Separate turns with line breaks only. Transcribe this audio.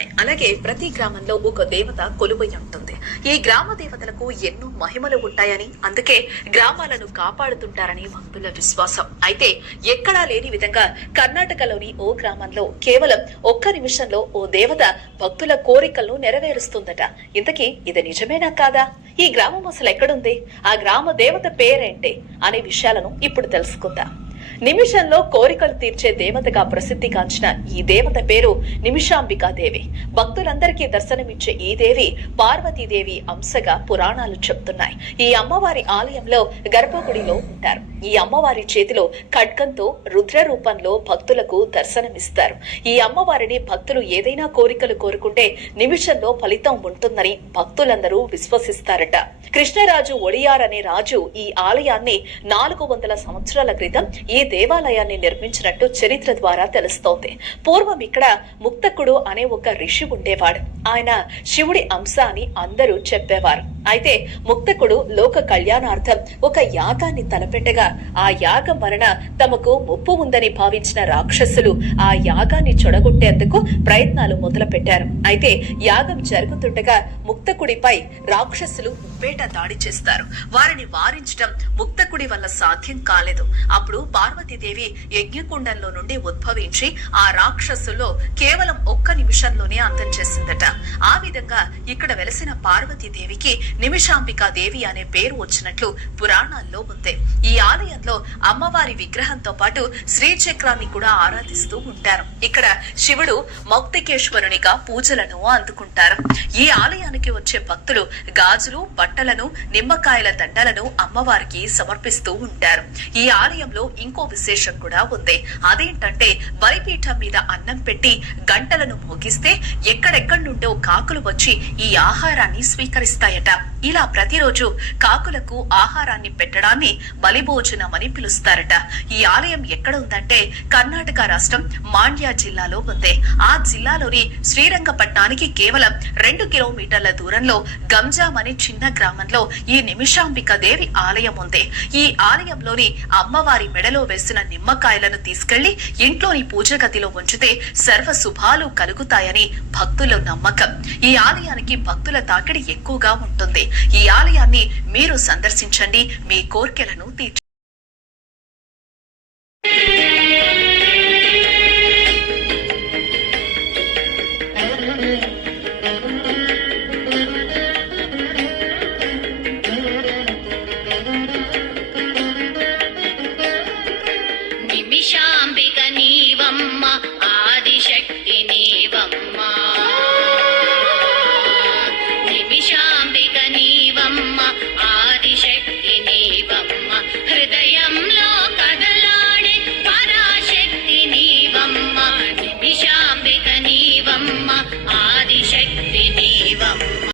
అలాగే ప్రతి గ్రామంలో ఒక దేవత కొలువై ఉంటుంది. ఈ గ్రామ దేవతలకు ఎన్నో మహిమలు ఉంటాయని అందుకే గ్రామాలను కాపాడుతుంటారని భక్తుల విశ్వాసం. అయితే ఎక్కడా లేని విధంగా కర్ణాటకలోని ఓ గ్రామంలో కేవలం ఒక్క నిమిషంలో ఓ దేవత భక్తుల కోరికలను నెరవేరుస్తుందట. ఇంతకీ ఇది నిజమేనా కాదా? ఈ గ్రామం అసలు ఎక్కడుంది? ఆ గ్రామ దేవత పేరేంటి? అనే విషయాలను ఇప్పుడు తెలుసుకుందాం. నిమిషంలో కోరికలు తీర్చే దేవతగా ప్రసిద్ధిగాంచిన ఈ దేవత పేరు నిమిషాంబికా దేవి భక్తులందరికీ దర్శనమిచ్చే ఈ దేవి పార్వతీదేవి అంశగా పురాణాలు చెప్తున్నాయి. ఈ అమ్మవారి ఆలయంలో గర్భగుడిలో ఉంటారు. ఈ అమ్మవారి చేతిలో ఖడ్గంతో రుద్ర రూపంలో భక్తులకు దర్శనమిస్తారు. ఈ అమ్మవారిని భక్తులు ఏదైనా కోరికలు కోరుకుంటే నిమిషంలో ఫలితం ఉంటుందని భక్తులందరూ విశ్వసిస్తారట. కృష్ణరాజు ఒడియార్ అనే రాజు ఈ ఆలయాన్ని నాలుగు వందల సంవత్సరాల క్రితం ఈ దేవాలయాన్ని నిర్మించినట్టు చరిత్ర ద్వారా తెలుస్తోంది. పూర్వం ఇక్కడ ముక్తకుడు అనే ఒక ఋషి ఉండేవాడు. ఆయన శివుడి అంశ అని అందరూ చెప్పేవారు. అయితే ముక్తకుడు లోక కళ్యాణార్థం ఒక యాగాన్ని తలపెట్టగా ఆ యాగం వలన తమకు ముప్పు ఉందని భావించిన రాక్షసులు ఆ యాగాన్ని చెడగొట్టేందుకు ప్రయత్నాలు మొదలుపెట్టారు. అయితే యాగం జరుగుతుండగా ముక్తకుడిపై రాక్షసులు ఉప్పేట దాడి చేస్తారు. వారిని వారించడం ముక్తకుడి వల్ల సాధ్యం కాలేదు. అప్పుడు పార్వతీదేవి యజ్ఞకుండంలో నుండి ఉద్భవించి ఆ రాక్షసులో కేవలం ఒక్క నిమిషంలోనే అంతం చేసిందట. ఆ విధంగా ఇక్కడ వెలసిన పార్వతీదేవికి నిమిషాంబికా దేవి అనే పేరు వచ్చినట్లు పురాణాల్లో ఉంది. ఈ ఆలయంలో అమ్మవారి విగ్రహంతో పాటు శ్రీచక్రాన్ని కూడా ఆరాధిస్తూ ఉంటారు. ఇక్కడ శివుడు మౌక్తికేశ్వరునిగా పూజలను అందుకుంటారు. ఈ ఆలయానికి వచ్చే భక్తులు గాజులు బట్టలను నిమ్మకాయల దండలను అమ్మవారికి సమర్పిస్తూ ఉంటారు. ఈ ఆలయంలో ఇంకో విశేషం కూడా ఉంది. అదేంటంటే బలిపీఠం మీద అన్నం పెట్టి గంటలను మోగిస్తే ఎక్కడెక్కడి నుండో కాకులు వచ్చి ఈ ఆహారాన్ని స్వీకరిస్తాయట. ఇలా ప్రతిరోజు కాకులకు ఆహారాన్ని పెట్టడాన్ని బలిభోజనం అని పిలుస్తారట. ఈ ఆలయం ఎక్కడ ఉందంటే కర్ణాటక రాష్ట్రం మాండ్య జిల్లాలో ఉంది. ఆ జిల్లాలోని శ్రీరంగపట్నానికి కేవలం రెండు కిలోమీటర్ల దూరంలో గంజాం అనే చిన్న గ్రామంలో ఈ నిమిషాంబిక దేవి ఆలయం ఉంది. ఈ ఆలయంలోని అమ్మవారి మెడలో వేసిన నిమ్మకాయలను తీసుకెళ్ళి ఇంట్లోని పూజ గదిలో ఉంచితే సర్వ శుభాలు కలుగుతాయని భక్తుల నమ్మకం. ఈ ఆలయానికి భక్తుల తాకిడి ఎక్కువగా ఉంటుంది. ఈ ఆలయాన్ని మీరు సందర్శించండి. మీ కోరికలను తీర్చ Be sure.